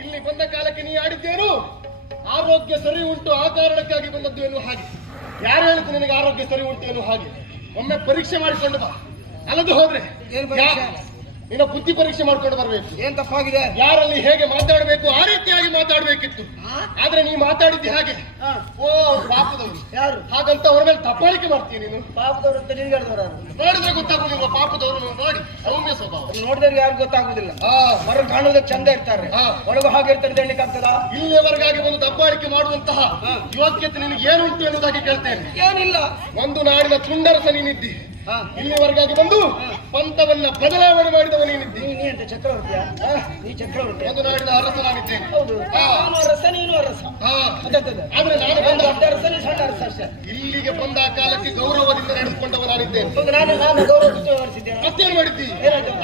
ಇಲ್ಲಿ ಬಂದ ಕಾಲಕ್ಕೆ ನೀ ಆಡಿದ್ದೇನು ಆರೋಗ್ಯ ಸರಿ ಉಂಟು ಆ ಕಾರಣಕ್ಕಾಗಿ ಬಂದದ್ದು ಎನ್ನುವ ಹಾಗೆ. ಯಾರು ಹೇಳಿದ್ರು ನಿನಗೆ ಆರೋಗ್ಯ ಸರಿ ಉಂಟು ಎನ್ನುವ ಹಾಗೆ? ಒಮ್ಮೆ ಪರೀಕ್ಷೆ ಮಾಡಿಕೊಂಡು ಬಾ. ಅಲ್ಲದು ಹೋದ್ರೆ ನಿನ್ನ ಬುದ್ಧಿ ಪರೀಕ್ಷೆ ಮಾಡ್ಕೊಂಡು ಬರ್ಬೇಕು. ಏನ್ ತಪ್ಪಾಗಿದೆ? ಯಾರಲ್ಲಿ ಹೇಗೆ ಮಾತಾಡಬೇಕು ಆ ರೀತಿಯಾಗಿ ಮಾತಾಡ್ಬೇಕಿತ್ತು. ಆದ್ರೆ ನೀ ಮಾತಾಡಿದ್ದಿ ಹಾಗೆ. ಓ ಪಾಪದವರು ಯಾರು ಹಾಗಂತ ಅವ್ರ ಮೇಲೆ ತಪ್ಪಾಳಿಕೆ ಮಾಡ್ತೀಯ ನೀನು. ಪಾಪದವರು ಅಂತ ನಿನ್ಗಾಡ್ದವ್ರು ನೋಡಿದ್ರೆ ಗೊತ್ತಾಗುದಿಲ್ವ ಪಾಪದವರು? ನೋಡಿ ಸೌಮ್ಯ ಸ್ವಭಾವ ನೋಡಿದ್ರೆ ಯಾರು ಗೊತ್ತಾಗುದಿಲ್ಲ. ಹೊರ ಕಾಣುವುದಕ್ಕೆ ಚಂದ ಇರ್ತಾರೆ, ಒಳಗು ಹಾಗೆ ಇರ್ತಾರೆ. ಹೇಳಲಿಕ್ಕೆ ಆಗ್ತದ? ಇಲ್ಲಿಯವರೆಗಾಗಿ ಒಂದು ದಬ್ಬಾಳಿಕೆ ಮಾಡುವಂತಹ ಯೋಗ್ಯತೆ ನಿನಗೆ ಏನುಂಟು ಎನ್ನುವುದಾಗಿ ಕೇಳ್ತೇನೆ. ಏನಿಲ್ಲ. ಒಂದು ನಾಡಿನ ತುಂಡರಸ ನೀನಿದ್ದಿ, ಇಲ್ಲಿವರೆಗಾಗಿ ಬಂದು ಪಂಥವನ್ನ ಬದಲಾವಣೆ ಮಾಡಿದವ ನೀನಿದ್ದಿ. ನೀ ಅಂತ ಚಕ್ರವರ್ತಿಯ? ನೀ ಚಕ್ರವರ್ತಿ. ಒಂದು ನಾಡಿನ ಅರಸ ನಾನಿದ್ದೇನೆ. ಹೌದು, ನಾನು ಅರಸ ನೀನು ಅರಸ. ಆದ್ರೆ ನಾನು ಬಂದ ದೊಡ್ಡ ಅರಸ ನೀನು ಸಣ್ಣ ಅರಸ ಅಷ್ಟೇ. ಇಲ್ಲಿಗೆ ಬಂದ ಕಾಲಕ್ಕೆ ಗೌರವದಿಂದ ನಡೆದುಕೊಂಡವ ನಾನಿದ್ದೇನೆ. ನಾನು ಗೌರವ ವರ್ತಿದ್ದೇನೆ. ಮತ್ತೇನು ಮಾಡಿದ್ದಿ?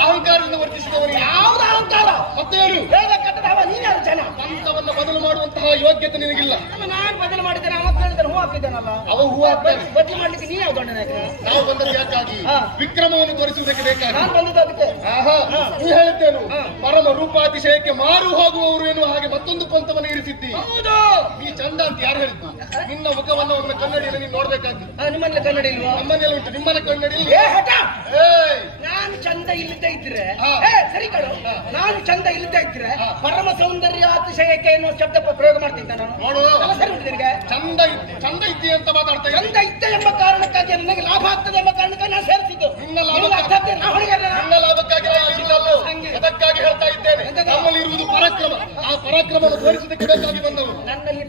ಅಹಂಕಾರದಿಂದ ವರ್ತಿಸಿದವನು. ಯಾವ್ದು ಅಹಂಕಾರ? ಮತ್ತೇನು? ಹೇಗೆ ಕಟ್ಟದವ? ನೀನು ಜನ ಪಂಥವನ್ನ ಬದಲು ಮಾಡುವಂತಹ ಯೋಗ್ಯತೆ ನಿನಗಿಲ್ಲ. ನಾನು ಬದಲು ಮಾಡಿದ್ದೇನೆ. ಅವ ಹೇಳಿದ್ದಾನೆ, ಹೂ ಹಾಕಿದ್ದಾನಲ್ಲ. ಅವ ಹೂ ಹಾಕ್ತಾನೆ. ಬದಲು ಮಾಡ್ಲಿಕ್ಕೆ ನೀ ಯಾವ ದೊಡ್ಡ ನಾಯಕ? ನಾವು ಬಂದದ್ದು ಯಾಕಾಗಿ? ವಿಕ್ರಮವನ್ನು ತೋರಿಸುವುದಕ್ಕೆ ಬೇಕಾಗಿ. ನಾನು ಬಂದದ್ದು ಅದಕ್ಕೆ. ನೀ ಹೇಳಿದ್ದೇನು ಪರಮ ರೂಪಾತಿಶಯಕ್ಕೆ ಮಾರು ಹೋಗುವವರು ಎನ್ನುವ ಹಾಗೆ ಮತ್ತೊಂದು ಪಂಥವನ್ನು ಇರಿಸಿದ್ದಿ. ಹೌದು. ನೀ ಚಂದ ಅಂತ ಯಾರು ಹೇಳಿದ್ದು? ನಿನ್ನ ಮುಖವನ್ನು ಒಮ್ಮೆ ಕನ್ನಡಿಯಲ್ಲಿ ನೀನು ನೋಡ್ಬೇಕಾಗಿ. ನಿಮ್ಮಲ್ಲಿ ಕನ್ನಡಿ ಇಲ್ವಾ? ನಮ್ಮನೆಲ್ಲ ಉಂಟು, ನಿಮ್ಮನೆ ಕನ್ನಡಿ ಇಲ್ಲ. ನಾನು ಚಂದ ಇಲ್ಲದೆ ಇದ್ರೆ ಸರಿ ಕಳು. ನಾನು ಚಂದ ಇಲ್ಲದೆ ಇದ್ರೆ ಪರಮ ಸೌಂದರ್ಯ ಅತಿಶಯಕ್ಕೆ ಎನ್ನುವ ಶಬ್ದ ಪ್ರಯೋಗ ಮಾಡ್ತಿದ್ದ ನಾನು. ನೋಡು, ಸರಿ ಉಂಟು ನಿನಗೆ. ಚಂದ ಇದ್ದಿ ಅಂತ ಮಾತಾಡ್ತಾ ಚಂದ ಇದ್ದ ಎಂಬ ಕಾರಣಕ್ಕಾಗಿ ನನಗೆ ಲಾಭ ಆಗ್ತದೆ ಎಂಬ ಕಾರಣಕ್ಕಾಗಿ ನಾನು ಸೇರಿಸಿದ್ದು. ನಿನ್ನ ಲಾಭಕ್ಕಾಗಿ ಅದಕ್ಕಾಗಿ ಹೇಳ್ತಾ ಇದ್ದೇನೆ. ನಮ್ಮಲ್ಲಿ ಇರುವುದು ಪರಾಕ್ರಮ. ಆ ಪರಾಕ್ರಮವನ್ನು ತೋರಿಸುವುದಕ್ಕೆ ಬೇಕಾಗಿ ಬಂದವರು. ನನ್ನಲ್ಲಿ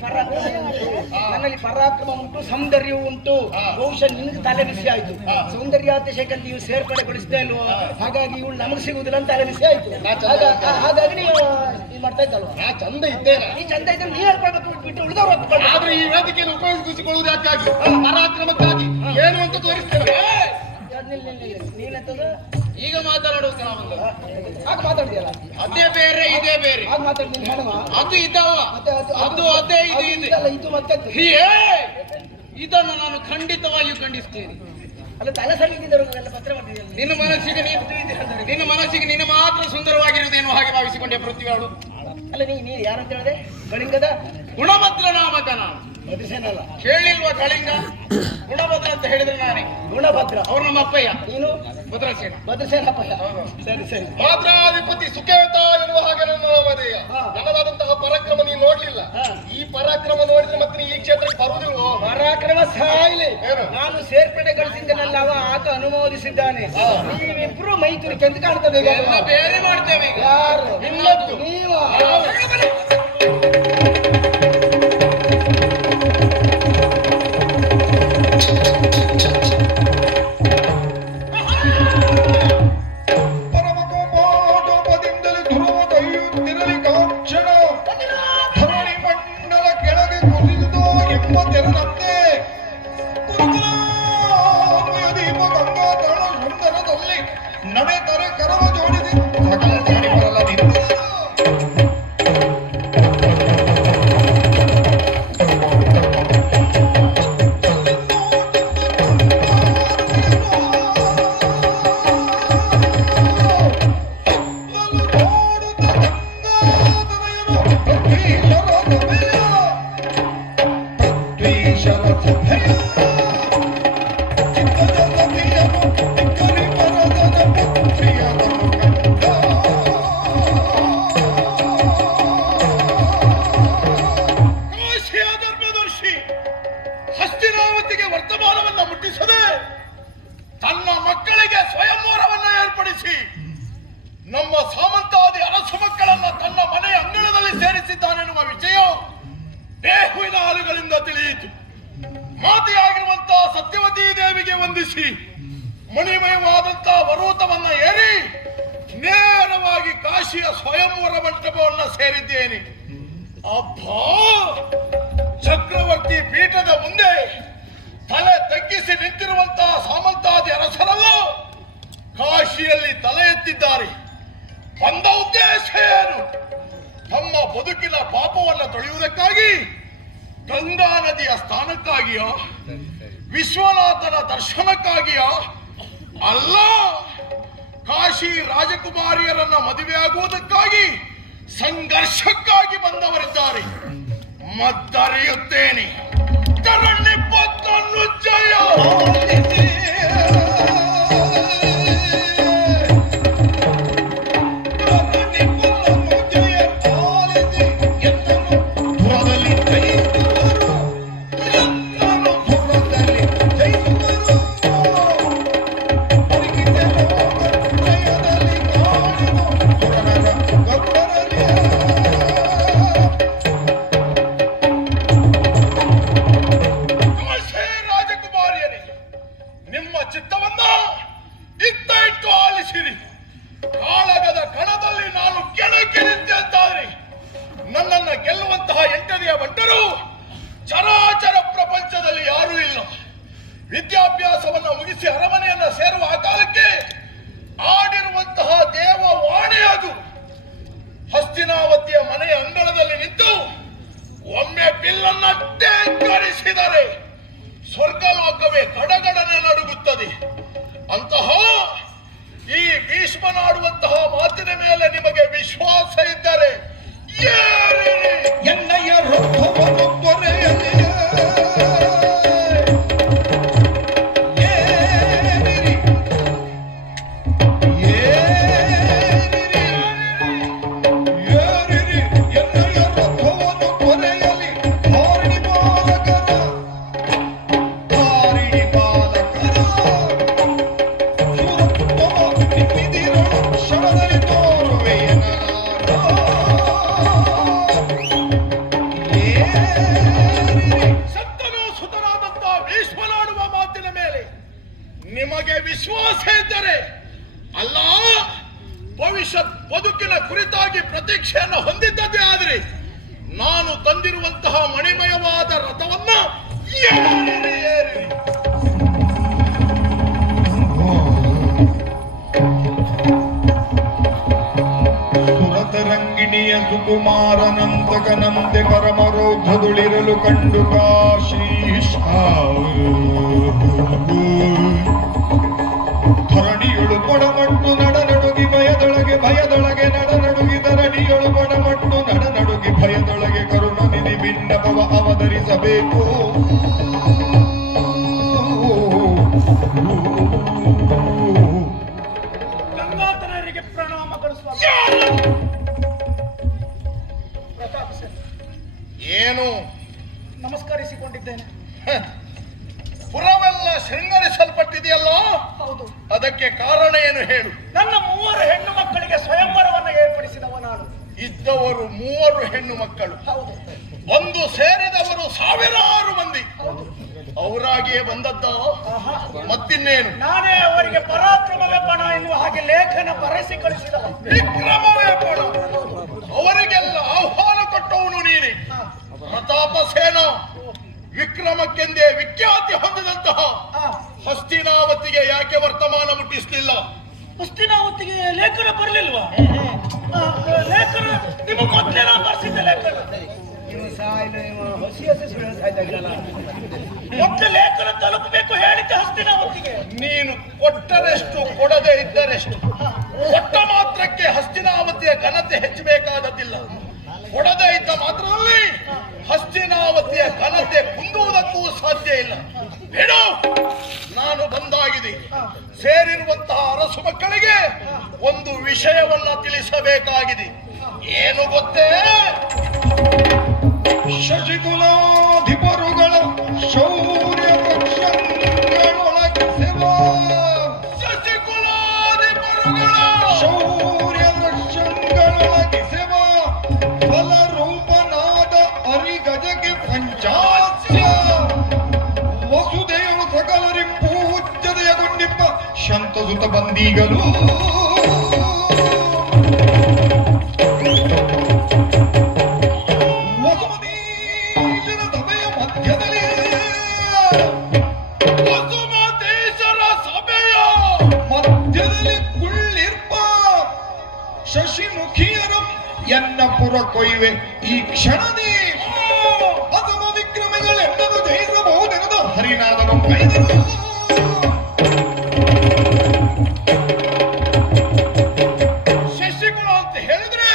ಪರಾಕ್ರಮ ಉಂಟು, ಸೌಂದರ್ಯ ಉಂಟು. ಬಹುಶಃ ನಿನ್ಗೆ ತಲೆ ಬಿಸಿ ಆಯ್ತು. ಸೌಂದರ್ಯಾತಿಶಯಕ್ಕಂತ ನೀವು ಸೇರ್ಪಡೆಗೊಳಿಸಿದೆ ಅಲ್ವೋ, ಹಾಗಾಗಿ ಇವಳು ನಮಗೆ ಸಿಗುವುದಿಲ್ಲ ಅಂತ ತಲೆ ಬಿಸಿ ಆಯ್ತು. ಹಾಗಾಗಿ ನೀವು ಮಾಡ್ತಾ ಇದ್ದಲ್ವ? ನಾ ಚಂದ ಇದ್ದೇನೆ. ಈ ಚಂದ ಇದ್ರೆ ನೀ ಹೇಳ್ಕೊಳ್ಬೇಕು, ಬಿಟ್ಟು ಉಳಿದವ್ರು ಒಪ್ಪಿಕೊಳ್ಳಿ. ಆದ್ರೆ ಈ ವೇದಿಕೆಯನ್ನು ಉಪಯೋಗಿಸಿಕೊಳ್ಳುವುದು ಯಾಕಾಗಿ? ಪರಾಕ್ರಮಕ್ಕಾಗಿ. ಏನು ಅಂತ ತೋರಿಸ್ತೇನೆ. ನೀನೆಂತದ ಈಗ ಮಾತನಾಡುವುದು ಹಾಗೆ ಮಾತಾಡಿದೆಯಲ್ಲ? ಅದೇ ಬೇರೆ ಇದೇ ಬೇರೆ. ಹಾಗೆ ಮಾತಾಡಿದ್ದೀನಿ ಹೇಳುವ. ಅದು ಇದ್ದವ ಅದು ಅದೇ ಇದು ಇದೆ. ಇದು ಮತ್ತೆ ಇದನ್ನು ನಾನು ಖಂಡಿತವಾಗಿಯೂ ಖಂಡಿಸ್ತೇನೆ. ಅಲ್ಲ ತಲೆ ಸಲ್ಲಿದ್ದವರೆಲ್ಲ ಪತ್ರ ಮಾಡಿದೆಯಲ್ಲ. ನಿನ್ನ ಮನಸ್ಸಿಗೆ ನೀನು ಮಾತ್ರ ಸುಂದರವಾಗಿರುವುದೇನು ಹಾಗೆ ಭಾವಿಸಿಕೊಂಡೆ ಪೃಥ್ವಿಗಳು. ಅಲ್ಲ ನೀ ಯಾರಂತ ಹೇಳಿದೆ? ಕಳಿಂಗದ ಗುಣಭದ್ರ ನಾಮಕ ನಾನು. ಮಧುಸೇನಲ್ಲ ಕೇಳಿಲ್ವಾ? ಕಳಿಂಗ ಗುಣಭದ್ರ ಅಂತ ಹೇಳಿದ್ರೆ ನಾನೇ. ಗುಣಭದ್ರ ಅವ್ರು ನಮ್ಮ ಅಪ್ಪಯ್ಯ. ನೀನು ಭದ್ರಸೇನ. ಭದ್ರಸೇನಪ್ಪಯ್ಯ. ಸರಿ ಸರಿ. ಭದ್ರಾಧಿಪತಿ ಸುಖೇತ ಎನ್ನುವ ಹಾಗೆ ನನ್ನ ನಾಮಧೇಯ. ನನ್ನದಾದಂತಹ ಪರಾಕ್ರಮ ನೀನು ನೋಡ್ಲಿಲ್ಲ. ಈ ಪರಾಕ್ರಮ ನೋಡಿದ್ರೆ ಮತ್ತೆ ನೀ ಈ ಕ್ಷೇತ್ರಕ್ಕೆ ಬರುವುದಿಲ್ವೋ? ಪರಾಕ್ರಮ ಸಾಯಿಲಿ. ನಾನು ಸೇರ್ಪಡೆಗೊಳಿಸಿದ್ದನಲ್ಲ, ಅವ ಆತ ಅನುಮೋದಿಸಿದ್ದಾನೆ. ನೀವಿಬ್ರು ಮೈತ್ರಿ ಕೆಂದು ಕಾಣ್ತದೆ. ಬೇರೆ ಮಾಡ್ತೇವೆ. ಯಾರು? ನಿಮ್ಮದ್ದು. ನೀವು ನಡೆದರೆ ಕರವ ಜೋಡಿಸಿ ಸಕಲ ದಾರಿ ಬರಲ್ಲ ನಿಂತು. ಹಸ್ತಿನಾವತಿಗೆ ವರ್ತಮಾನವನ್ನ ಮುಟ್ಟಿಸದೆ ತನ್ನ ಮಕ್ಕಳಿಗೆ ಸ್ವಯಂವರವನ್ನ ಏರ್ಪಡಿಸಿ ನಮ್ಮ ಸಾಮಂತಾದಿ ಅರಸು ಮಕ್ಕಳನ್ನ ತನ್ನ ಮನೆಯ ಅಂಗಳದಲ್ಲಿ ಸೇರಿಸಿದ್ದಾನೆನ್ನುವ ವಿಷಯ ಬೇಹುವಿನ ಹಾಲುಗಳಿಂದ ತಿಳಿಯಿತು. ಮಾತೆಯಾಗಿರುವಂತಹ ಸತ್ಯವತಿ ದೇವಿಗೆ ವಂದಿಸಿ ಮಣಿಮಯವಾದಂತಹ ವರೂತವನ್ನ ಏರಿ ನೇರವಾಗಿ ಕಾಶಿಯ ಸ್ವಯಂವರ ಮಂಟಪವನ್ನ ಸೇರಿದ್ದೇನೆ. ಅಬ್ಬಾ, ಚಕ್ರವರ್ತಿ ಪೀಠದ ಮುಂದೆ ತಲೆ ತಗ್ಗಿಸಿ ನಿಂತಿರುವಂತಹ ಸಾಮಂತಾದಿ ಅರಸರಲ್ಲ ಕಾಶಿಯಲ್ಲಿ ತಲೆ ಎತ್ತಿದ್ದಾರೆ. ಬಂದ ಉದ್ದೇಶ ಏನು? ತಮ್ಮ ಬದುಕಿನ ಪಾಪವನ್ನು ತೊಳೆಯುವುದಕ್ಕಾಗಿ, ಗಂಗಾ ನದಿಯ ಸ್ಥಾನಕ್ಕಾಗಿಯೋ, ವಿಶ್ವನಾಥನ ದರ್ಶನಕ್ಕಾಗಿಯೋ ಅಲ್ಲ, ಕಾಶಿ ರಾಜಕುಮಾರಿಯರನ್ನ ಮದುವೆಯಾಗುವುದಕ್ಕಾಗಿ, ಸಂಘರ್ಷಕ್ಕಾಗಿ ಮದ್ದರಿಯುತ್ತೇನೆ. ಕರಣ್ಣಿಪ್ಪತ್ತನ್ನು ಜಯ ವಿದ್ಯಾಭ್ಯಾಸವನ್ನು ಮುಗಿಸಿ ಅರಮನೆಯನ್ನ ಸೇರುವ ಆ ಕಾಲಕ್ಕೆ ಆಡಿರುವಂತಹ ದೇವವಾಣಿ ಅದು. ಹಸ್ತಿನಾವತಿಯ ಮನೆಯ ಅಂಗಳದಲ್ಲಿ ನಿಂತು ಒಮ್ಮೆ ಬಿಲ್ಲನ್ನಷ್ಟೇ ಧರಿಸಿದರೆ ಸ್ವರ್ಗಲೋಕವೇ ಗಡಗಡನೆ ನಡುಗುತ್ತದೆ. ಅಂತಹ ಈ ಭೀಷ್ಮನಾಡುವಂತಹ ಮಾತಿನ ಮೇಲೆ ನಿಮಗೆ ವಿಶ್ವಾಸ ಇದ್ದರೆ ಎನ್ನಯ್ಯ ರಥವನ್ನು ತೊರೆಯಲಿ. ನಿಮಗೆ ವಿಶ್ವಾಸ ಇದ್ದರೆ ಅಲ್ಲ, ಭವಿಷ್ಯತ್ ಬದುಕಿನ ಕುರಿತಾಗಿ ಪ್ರತೀಕ್ಷೆಯನ್ನು ಹೊಂದಿದ್ದದೇ ಆದರೆ ನಾನು ತಂದಿರುವಂತಹ ಮಣಿಮಯವಾದ ರಥವನ್ನ ಏರಿರಿ. ಸುರತರಂಗಿಣಿಯ ಸುಕುಮಾರನಂತಕನಂತೆ ಪರಮರೋಧದುಳಿರಲು ಕಂಡು ಕಾಶೀಶ ಧರಣಿಯೊಳು ಕೊಡಮಟ್ಟು ನಡನಡುಗಿ ಭಯದೊಳಗೆ ಭಯದೊಳಗೆ ನಡನಡುಗಿ ಧರಣಿಯೊಳು ಕೊಡಮಟ್ಟು ನಡನಡುಗಿ ಭಯದೊಳಗೆ ಕರುಣನಿಧಿ ಬಿನ್ನಪವ ಅವತರಿಸಬೇಕು. ಗಂಗಾಧರರಿಗೆ ಪ್ರಣಾಮಗಳು ಸ್ವಾಮಿ. ಪ್ರತಾಪ ಸರ್, ಏನು ನಮಸ್ಕರಿಸಿಕೊಂಡಿದ್ದೇನೆ. ಪುರವೆಲ್ಲ ಶೃಂಗರಿಸಲ್ಪಟ್ಟಿದೆಯಲ್ಲ, ಹೌದು. ಅದಕ್ಕೆ ಕಾರಣ ಏನು ಹೇಳು. ನನ್ನ 3 ಹೆಣ್ಣು ಮಕ್ಕಳಿಗೆ ಸ್ವಯಂವರವನ್ನು ಏರ್ಪಡಿಸಿದವ ನಾನು. ಇದ್ದವರು 3 ಹೆಣ್ಣು ಮಕ್ಕಳು, ಹೌದು. ಒಂದು ಸೇರಿದವರು ಸಾವಿರಾರು ಮಂದಿ. ಅವರಾಗಿಯೇ ಬಂದದ್ದ ಮತ್ತಿನ್ನೇನು? ನಾನೇ ಅವರಿಗೆ ಪರಾಕ್ರಮವೇ ಪಣ ಎನ್ನುವ ಹಾಗೆ ಲೇಖನ ಬರೆಸಿ ಕಳಿಸಿದವ. ವಿಕ್ರಮವೇ ಪಣ, ಅವರಿಗೆಲ್ಲ ಆಹ್ವಾನ ಕೊಟ್ಟವನು ನೀನೆ. ಪ್ರತಾಪ ಸೇನ ವಿಕ್ರಮಕ್ಕೆಂದೇ ವಿಖ್ಯಾತಿ ಹೊಂದಿದಂತಹ ಹಸ್ತಿನಾವತಿಗೆ ಯಾಕೆ ವರ್ತಮಾನ ಮುಟ್ಟಿಸಲಿಲ್ಲ? ಹಸ್ತಿನಾವತಿಗೆ ಲೇಖನ ಬರಲಿಲ್ವಾ? ಲೇಖನ ನಿಮ್ಮ ಮೊದಲೇ ನಾನು ಬರೆಸಿದ್ದ ಲೇಖನ. ಮೊದಲ ಲೇಖನ ತಲುಪಬೇಕು ಹೇಳಿದ್ದೆ ಹಸ್ತಿನಾವತಿಗೆ. ನೀನು ಕೊಟ್ಟರೆಷ್ಟು ಕೊಡದೆ ಇದ್ದರೆಷ್ಟು. ಕೊಟ್ಟ ಮಾತ್ರಕ್ಕೆ ಹಸ್ತಿನಾವತಿಯ ಘನತೆ ಹೆಚ್ಚಬೇಕಾದದ್ದಿಲ್ಲ. ಕೊಡದೇ ಇದ್ದ ಮಾತ್ರದಲ್ಲಿ ಹಸ್ತಿನಾವತಿಯ ಘನತೆ ಕುಂದುವುದಕ್ಕೂ ಸಾಧ್ಯ ಇಲ್ಲ. ಹೇಳು, ನಾನು ಬಂದಾಗಿದೆ. ಸೇರಿರುವಂತಹ ಅರಸು ಮಕ್ಕಳಿಗೆ ಒಂದು ವಿಷಯವನ್ನ ತಿಳಿಸಬೇಕಾಗಿದೆ. ಏನು ಗೊತ್ತೇ? ಶಶಿಕುಲಾಧಿಪರುಗಳ ಶೌರ್ಯ ವೃಕ್ಷಗಳೊಳಗಿಸುವ ಶಶಿಕುಲಾಧಿಪರುಗಳ ಶೌರ್ಯ ವೃಕ್ಷಗಳೊಳಗಿಸುವ ಫಲರೂಪನಾದ ಅರಿಗಜಗೆ ಪಂಚಾಸ್ಯ ವಸುದೇವ ಸಕಲರಿ ಪೂಜ್ಯತೆಯಗೊಂಡಿಪ್ಪ ಶಂತಸುತ ಬಂದಿಗಲು ವಸುಮತೀಶನ ಸಭೆಯ ಮಧ್ಯದಲ್ಲಿ ವಸುಮತೀಶರ ಸಭೆಯ ಮಧ್ಯದಲ್ಲಿ ಕುಳ್ಳಿರ್ಪ ಶಶಿಮುಖಿಯರಂ ಎನ್ನ ಪುರ ಕೊಯ್ವೆ ಈ ಕ್ಷಣದಿ ಅಸಮ ವಿಕ್ರಮಿಗಳೆಲ್ಲರೂ ಜಯಿಸಬಹುದೆಂದು ಹರಿನಾದನು ಕೈದರು. ಶಶಿಕುಲ ಅಂತ ಹೇಳಿದ್ರೆ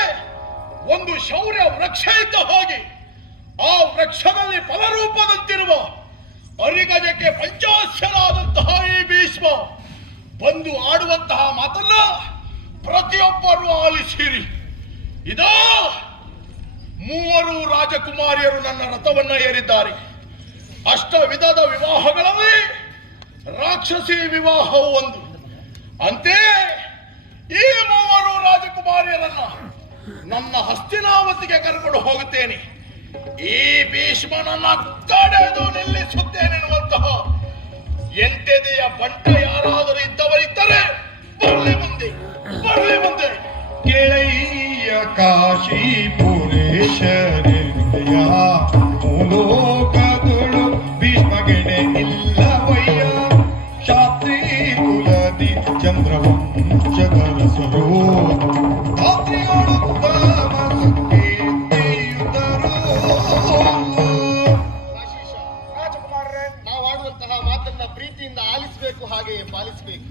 ಒಂದು ಶೌರ್ಯ ವೃಕ್ಷ ಇದ್ದ ಹೋಗಿ ಆ ವೃಕ್ಷದಲ್ಲಿ ಫಲರೂಪದಂತಿರುವ ಅರಿಗಜಕ್ಕೆ ಪಂಚಾಕ್ಷರಾದಂತಹ ಈ ಭೀಷ್ಮ ಬಂದು ಆಡುವಂತಹ ಮಾತನ್ನ ಪ್ರತಿಯೊಬ್ಬರು ಆಲಿಸಿರಿ. ಇದೋ 3 ರಾಜಕುಮಾರಿಯರು ನನ್ನ ರಥವನ್ನ ಏರಿದ್ದಾರೆ. ಅಷ್ಟ ವಿಧದ ವಿವಾಹಗಳಲ್ಲಿ ರಾಕ್ಷಸಿ ವಿವಾಹವು ಒಂದು. ಅಂತೆಯೇ ಈ 3 ರಾಜಕುಮಾರಿಯರನ್ನ ನನ್ನ ಹಸ್ತಿನಾವತಿಗೆ ಕರ್ಕೊಂಡು ಹೋಗುತ್ತೇನೆ. ಈ ಭೀಷ್ಮನನ್ನ ತಡೆದು ನಿಲ್ಲಿಸುತ್ತೇನೆನ್ನುವಂತಹ ಎಂತೆದೆಯ ಬಂಟ ಯಾರಾದರೂ ಇದ್ದವರಿದ್ದರೆ ಬರಲಿ ಮುಂದೆ, ಬರಲಿ ಮುಂದೆ. ಕೆಳೆಯ ಕಾಶಿಪುರೇಶರೆಯ ಮೂಲೋಕದೊಳು ಭೀಷ್ಮಗೆಣೆ ಇಲ್ಲವಯ್ಯ. ಶಾಸ್ತ್ರೀ ಕುಲದಿ ಚಂದ್ರವಂಶಧರಸರು ಧಾತ್ರಿಯೋಳು ರಾಜಕುಮಾರರೇ, ನಾವು ಆಡುವಂತಹ ಮಾತನ್ನ ಪ್ರೀತಿಯಿಂದ ಆಲಿಸಬೇಕು, ಹಾಗೆಯೇ ಪಾಲಿಸಬೇಕು.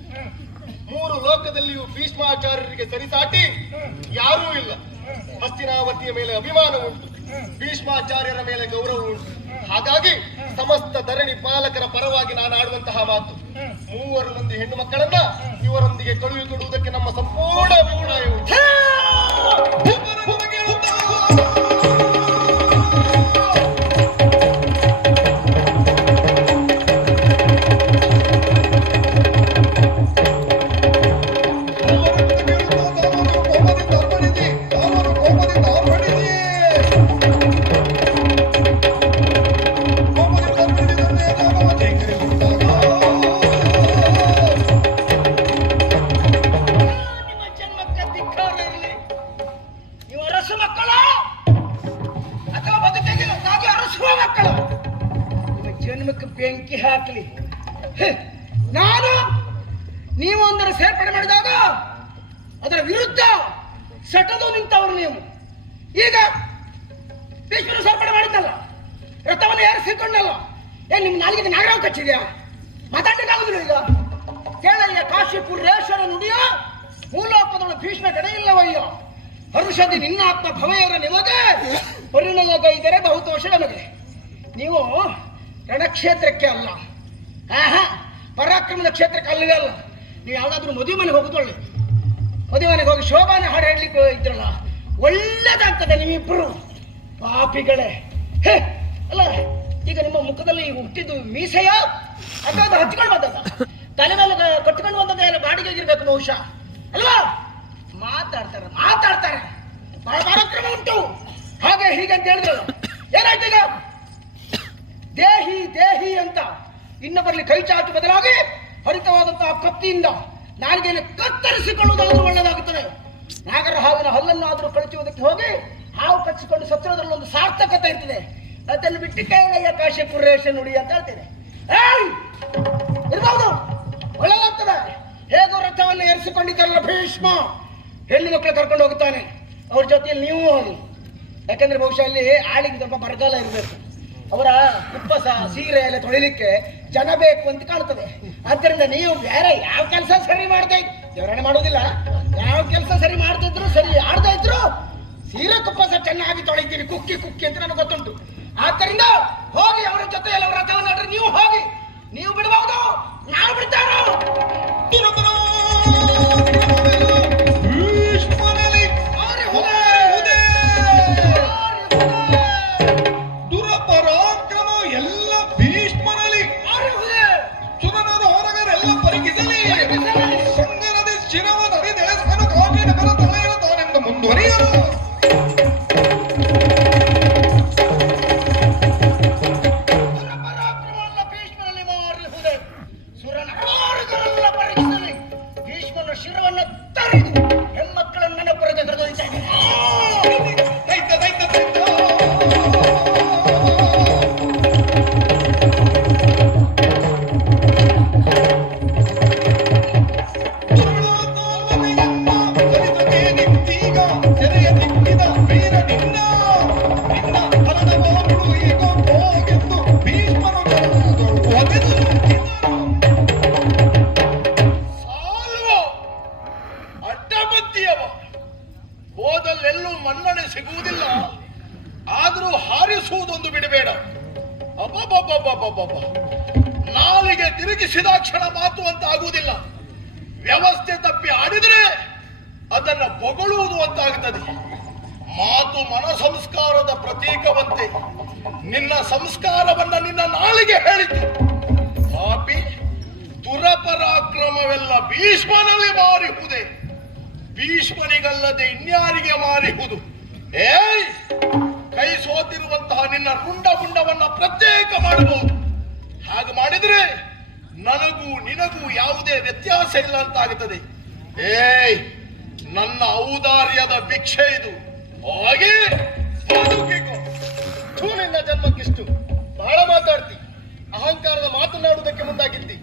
3 ಲೋಕದಲ್ಲಿಯೂ ಭೀಷ್ಮಾಚಾರ್ಯರಿಗೆ ಸರಿಸಾಟಿ ಯಾರೂ ಇಲ್ಲ. ಹಸ್ತಿನಾವತಿಯ ಮೇಲೆ ಅಭಿಮಾನ ಉಂಟು, ಭೀಷ್ಮಾಚಾರ್ಯರ ಮೇಲೆ ಗೌರವ ಉಂಟು. ಹಾಗಾಗಿ ಸಮಸ್ತ ಧರಣಿ ಪಾಲಕರ ಪರವಾಗಿ ನಾನು ಆಡುವಂತಹ ಮಾತು, 3 ಮಂದಿ ಹೆಣ್ಣು ಮಕ್ಕಳನ್ನ ಇವರೊಂದಿಗೆ ಕಳುಹಿಕೊಡುವುದಕ್ಕೆ ನಮ್ಮ ಸಂಪೂರ್ಣ ಅಭಿಪ್ರಾಯ ಉಂಟು. ಜನ್ಮಕ್ಕೆ ಬೆಂಕಿ ಹಾಕಲಿ. ನಾನು ನೀವು ಒಂದರ ಸೇರ್ಪಡೆ ಮಾಡಿದಾಗ ಅದರ ವಿರುದ್ಧ ಸೆಟದು ನಿಂತವರು ನೀವು. ಈಗ ಭೀಷ್ಮರು ಸೇರ್ಪಡೆ ಮಾಡಿದ್ದಲ್ಲ, ರಥವನ್ನು ಏರಿಸಿಕೊಂಡಲ್ಲ, ಏನ್ ನಿಮ್ ನಾಲಿಗೆ ನಾಗರಾವ್ ಕಚ್ಚಿದ್ಯಾ? ಮಾತಾಡಲಿಕ್ಕಾಗುದಿಲ್ಲ. ಈಗ ಕೇಳಯ್ಯ, ಕಾಶಿಪುರೇಶ್ವರ ನುಡಿಯ ಮೂಲೋಕದೊಳ ಭೀಷ್ಮ ಕಡೆ ಇಲ್ಲವಯ್ಯ. ಹರುಷದಿ ನಿನ್ನ ಆತ್ಮ ಭವಯರ ನಿಮಗೆ ಪರಿಣಯ ಗೈದರೆ ಬಹುತೋಷ ನಮಗೆ. ನೀವು ರಣಕ್ಷೇತ್ರಕ್ಕೆ ಅಲ್ಲ, ಪರಾಕ್ರಮದ ಕ್ಷೇತ್ರಕ್ಕೆ ಅಲ್ಲವೇ ಅಲ್ಲ. ನೀವು ಯಾವ್ದಾದ್ರು ಮದುವೆ ಮನೆಗೆ ಹೋಗುದು ಒಳ್ಳೆ. ಮದುವೆ ಮನೆಗೆ ಹೋಗಿ ಶೋಭಾನ ಹಾಡು ಹೇಳಲಿಕ್ಕೆ ಇದ್ರಲ್ಲ, ಒಳ್ಳೇದಾಗ್ತದೆ. ನೀವಿಬ್ರು ಪಾಪಿಗಳೇ. ಅಲ್ಲ, ಈಗ ನಿಮ್ಮ ಮುಖದಲ್ಲಿ ಹುಟ್ಟಿದ್ದು ಮೀಸೆಯ ಅಥವಾ ಅದು ಹಚ್ಕೊಂಡು ಬಂದದ? ತಲೆ ಮೇಲೆ ಕಟ್ಕೊಂಡು ಬಂದದ ಎಲ್ಲ ಬಾಡಿಗೆಗೆ ಇರ್ಬೇಕು ಬಹುಶಃ ಅಲ್ವಾ? ಮಾತಾಡ್ತಾರೆ ಮಾತಾಡ್ತಾರೆ, ಬಹಳ ಪರಾಕ್ರಮ ಉಂಟು, ಹಾಗೆ ಹೀಗೆ ಅಂತ ಹೇಳಿದ್ರಲ್ಲ. ಏನಾಯ್ತು ಈಗ? ದೇಹಿ ದೇಹಿ ಅಂತ ಇನ್ನೊಬ್ಬರಲ್ಲಿ ಕೈ ಚಾಚು ಬದಲಾಗಿ ಹರಿತವಾದಂತಹ ಕತ್ತಿಯಿಂದ ನಾಲಿಗೆಯನ್ನು ಕತ್ತರಿಸಿಕೊಳ್ಳುವುದಾದ್ರೂ ಒಳ್ಳೆಯದಾಗುತ್ತದೆ. ನಾಗರ ಹಾವಿನ ಹಲ್ಲನ್ನಾದರೂ ಕಳಚುವುದಕ್ಕೆ ಹೋಗಿ ಹಾವು ಕಚ್ಚಿಕೊಂಡು ಸತ್ತಿರೋದ್ರಲ್ಲಿ ಒಂದು ಸಾರ್ಥಕತೆ ಇರ್ತದೆ. ಅದನ್ನು ಬಿಟ್ಟು ಕೈಲಯ್ಯ ಕಾಶಿಪುರೇಶ ನುಡಿ ಅಂತ ಹೇಳ್ತೇನೆ. ಇರ್ಬಹುದು, ಒಳ್ಳೆದಾಗ್ತದೆ. ಹೇಗೋ ರಥವನ್ನು ಏರಿಸಿಕೊಂಡಿದ್ದಾರಲ್ಲ ಭೀಷ್ಮ, ಹೆಣ್ಣು ಮಕ್ಕಳು ಕರ್ಕೊಂಡು ಹೋಗುತ್ತಾನೆ. ಅವ್ರ ಜೊತೆಯಲ್ಲಿ ನೀವು ಹೋಗಿ. ಯಾಕಂದ್ರೆ ಬಹುಶಃ ಅಲ್ಲಿ ಆಳಿಗೆ ಸ್ವಲ್ಪ ಬರಗಾಲ ಇರಬೇಕು. ಅವರ ಕುಪ್ಪಸ ಸೀರೆ ಎಲ್ಲ ತೊಳಿಲಿಕ್ಕೆ ಜನ ಬೇಕು ಅಂತ ಕಾಣ್ತದೆ. ಆದ್ದರಿಂದ ನೀವು ಬೇರೆ ಯಾವ ಕೆಲಸ ಸರಿ ಮಾಡ್ತಾ ವಿವರಣೆ ಮಾಡೋದಿಲ್ಲ, ಯಾವ ಕೆಲಸ ಸರಿ ಮಾಡ್ತಿದ್ರು ಸರಿ ಆಡ್ತಾ ಇದ್ರು ಸೀರೆ ಕುಪ್ಪಸ ಚೆನ್ನಾಗಿ ತೊಳಿತೀರಿ ಕುಕ್ಕಿ ಕುಕ್ಕಿ ಅಂತ ನನಗೆ ಗೊತ್ತುಂಟು. ಆದ್ದರಿಂದ ಹೋಗಿ ಅವರ ಜೊತೆ ಎಲ್ಲ ರಥವನ್ನು ನಡ್ರಿ. ನೀವು ಹೋಗಿ, ನೀವು ಬಿಡಬಹುದು, ನಾನು ಬಿಡ್ತಾರೋ? ದುರಪರಾಕ್ರಮ ಎಲ್ಲ ಭೀಷ್ಮನಲ್ಲಿ. ಸುರನರ ಹೊರಗರೆಲ್ಲ ಪರಿಗಿಸಲಿ. ಸಂಗರದಿ ಶಿರವ ನರಿದೆಳೆಸನು ಕಾಪಿನ ಬರ ತಲೆಯ ತಾನೆಂದು ಮುಂದುವರಿಯಲು. ಹೋದಲ್ಲೆಲ್ಲೂ ಮನ್ನಣೆ ಸಿಗುವುದಿಲ್ಲ. ಆಗ ಆದರೂ ಹಾರಿಸುವುದೊಂದು ಬಿಡಬೇಡ. ಅಬ್ಬಬ್ಬಬ್ಬಬ್ಬಬ್ಬಬ್ಬ, ನಾಲಿಗೆ ತಿರುಗಿಸಿದಾಕ್ಷಣ ಮಾತು ಅಂತ ಆಗುವುದಿಲ್ಲ. ವ್ಯವಸ್ಥೆ ತಪ್ಪಿ ಆಡಿದರೆ ಅದನ್ನ ಬೊಗಳುವುದು ಅಂತಾಗುತ್ತದೆ. ಮಾತು ಮನ ಸಂಸ್ಕಾರದ ಪ್ರತೀಕವಂತೆ ನಿನ್ನ ಸಂಸ್ಕಾರವನ್ನ ನಿನ್ನ ನಾಲಿಗೆ ಹೇಳಿತು. ಪಾಪಿ, ದುರಪರಾಕ್ರಮವೆಲ್ಲ ಭೀಷ್ಮನಲ್ಲಿ ಮಾರಿಹುದೇ, ಭೀಷ್ಮನಿಗಲ್ಲದೆ ಇನ್ಯಾರಿಗೆ ಮಾರಿಹುದು? ಏಯ್, ಕೈ ಸೋತಿರುವಂತಹ ನಿನ್ನ ರುಂಡಮುಂಡವನ್ನ ಪ್ರತ್ಯೇಕ ಮಾಡಬಹುದು. ಹಾಗೆ ಮಾಡಿದ್ರೆ ನನಗೂ ನಿನಗೂ ಯಾವುದೇ ವ್ಯತ್ಯಾಸ ಇಲ್ಲ ಅಂತಾಗುತ್ತದೆ. ಏಯ್, ನನ್ನ ಔದಾರ್ಯದ ಭಿಕ್ಷೆ ಇದು, ಹಾಗೆ ಬದುಕಿಕೋ. ನಿನ್ನ ಜನ್ಮಕ್ಕಿಷ್ಟು ಬಹಳ ಮಾತಾಡ್ತಿ, ಅಹಂಕಾರದ ಮಾತನಾಡುವುದಕ್ಕೆ ಮುಂದಾಗಿದ್ದಿ,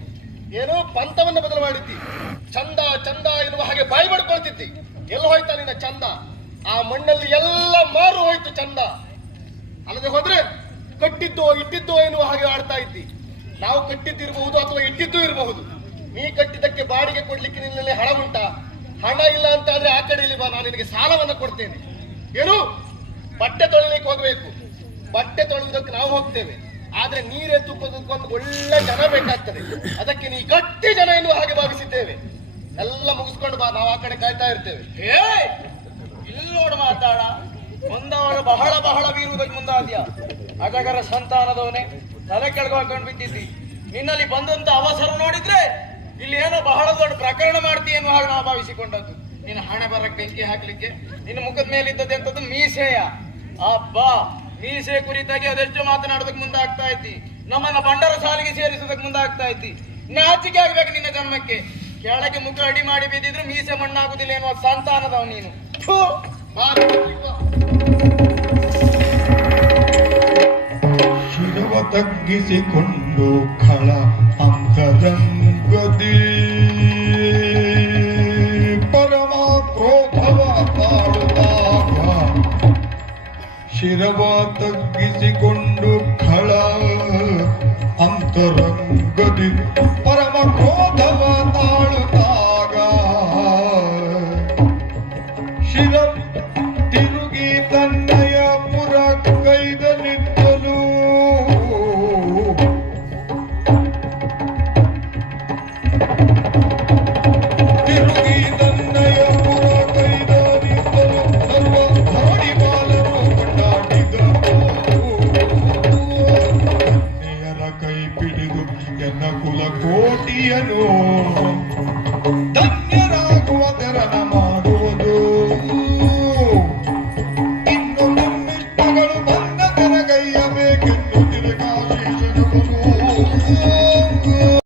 ಏನೋ ಪಂಥವನ್ನು ಬದಲು ಮಾಡಿದ್ದಿ. ಚಂದ ಚಂದ ಎನ್ನುವ ಹಾಗೆ ಬಾಯಿ ಮಾಡ್ಕೊಳ್ತಿದ್ದಿ. ಎಲ್ಲ ಹೋಯ್ತಾ ನಿನ್ನ ಚಂದ? ಆ ಮಣ್ಣಲ್ಲಿ ಎಲ್ಲ ಮಾರು ಹೋಯ್ತು ಚಂದ. ಅಲ್ಲದೆ ಹೋದ್ರೆ ಕಟ್ಟಿದ್ದೋ ಇಟ್ಟಿದ್ದೋ ಎನ್ನುವ ಹಾಗೆ ಆಡ್ತಾ ಇದ್ದಿ. ನಾವು ಕಟ್ಟಿದ್ದಿರಬಹುದು ಅಥವಾ ಇಟ್ಟಿದ್ದೂ ಇರಬಹುದು. ನೀ ಕಟ್ಟಿದ್ದಕ್ಕೆ ಬಾಡಿಗೆ ಕೊಡ್ಲಿಕ್ಕೆ ನಿನ್ನಲ್ಲಿ ಹಣ ಉಂಟಾ? ಹಣ ಇಲ್ಲ ಅಂತ ಆದ್ರೆ ಆ ಕಡೆಯಲ್ಲಿ ಬಾ, ನಾನು ನಿನಗೆ ಸಾಲವನ್ನು ಕೊಡ್ತೇನೆ. ಏನು, ಬಟ್ಟೆ ತೊಳಿಲಿಕ್ಕೆ ಹೋಗ್ಬೇಕು, ಬಟ್ಟೆ ತೊಳೆಯುವುದಕ್ಕೆ ನಾವು ಹೋಗ್ತೇವೆ. ಆದ್ರೆ ನೀರೇ ತುಪ್ಪದಕ್ಕೊಂದು ಒಳ್ಳೆ ಜನ ಬೇಕಾಗ್ತದೆ. ಅದಕ್ಕೆ ನೀ ಗಟ್ಟಿ ಜನ ಎನ್ನುವ ಹಾಗೆ ಭಾವಿಸಿದ್ದೇವೆ. ಎಲ್ಲ ಮುಗಿಸ್ಕೊಂಡು ಬಾ, ನಾವು ಆ ಕಡೆ ಕಾಯ್ತಾ ಇರ್ತೇವೆ. ಇಲ್ಲಿ ನೋಡು ಮಾತಾಡ, ಮುಂದವಾಗ ಬಹಳ ಬಹಳ ಬೀರುವುದಕ್ಕೆ ಮುಂದಾದ್ಯ. ಅಜಗರ ಸಂತಾನದವನೇ, ತಲೆ ಕೆಳಗೆ ಹಾಕೊಂಡು ಬಿದ್ದಿದ್ದಿ. ನಿನ್ನಲ್ಲಿ ಬಂದಂತ ಅವಸರ ನೋಡಿದ್ರೆ ಇಲ್ಲಿ ಏನೋ ಬಹಳ ದೊಡ್ಡ ಪ್ರಕರಣ ಮಾಡ್ತೀಯ ಎನ್ನುವ ಹಾಗೆ ನಾವು ಭಾವಿಸಿಕೊಂಡದ್ದು. ನಿನ್ನ ಹಣೆ ಬರಕ್ಕೆ ಬೆಂಕಿ ಹಾಕ್ಲಿಕ್ಕೆ ನಿನ್ನ ಮುಖದ ಮೇಲೆ ಇದ್ದದ್ದು ಎಂತದ್ದು ಮೀಸೆಯ. ಅಬ್ಬಾ, ಮೀಸೆ ಕುರಿತಾಗಿ ಅದೆಷ್ಟು ಮಾತನಾಡೋದಕ್ಕೆ ಮುಂದಾಗ್ತಾ ಇದ್ದಿ. ನಮ್ಮನ್ನ ಬಂಡರ ಸಾಲಿಗೆ ಸೇರಿಸೋದಕ್ಕೆ ಮುಂದಾಗ್ತಾ ಇದ್ದಿ. ನಾಚಿಕೆ ಆಗ್ಬೇಕು ನಿನ್ನ ಜನ್ಮಕ್ಕೆ. ಕೆಳಗೆ ಮುಖ ಅಡಿ ಮಾಡಿ ಬಿದ್ದಿದ್ರು ಮೀಸೆ ಮಣ್ಣಾಗುದಿಲ್ಲ ಎನ್ನುವ ಸಂತಾನದವ ನೀನು. ಶಿರವ ತಗ್ಗಿಸಿಕೊಂಡು ಖಳ ಅಂತರಂಗದಿ ಪರಮ ಕ್ರೋಧವ ತಾಳುವಾಗ, ಶಿರವ ತಗ್ಗಿಸಿಕೊಂಡು ಖಳ ಅಂತರಂಗದಿ ಪರಮ ಕ್ರೋಧವ ತಾಳುತ್ತಾಗ, ಶಿರ ತಿರುಗಿ ತನ್ನಯ ಪುರ ಕೈದ ನಿಂತಲು, ತಿರುಗಿ ತನ್ನಯ ಪುರ ಕೈದ ನಿಂತಲು ಸರ್ವ ಧರಣಿ ಬಾಲರು ಕೊಂಡಾಡಿದರು. ನೇರ ಕೈ ಪಿಡಿದು ಎನ್ನ ಕುಲ ಕೋಟಿಯನು ಧನ್ಯರಾಗುವ ತೆರನ ಮಾಡುವುದು. ಇನ್ನು ನಿಮ್ಮಿಷ್ಟಗಳು ಬಂದ ತೆರಗೈಯಬೇಕೆನ್ನುತ್ತಿರುವೆನು.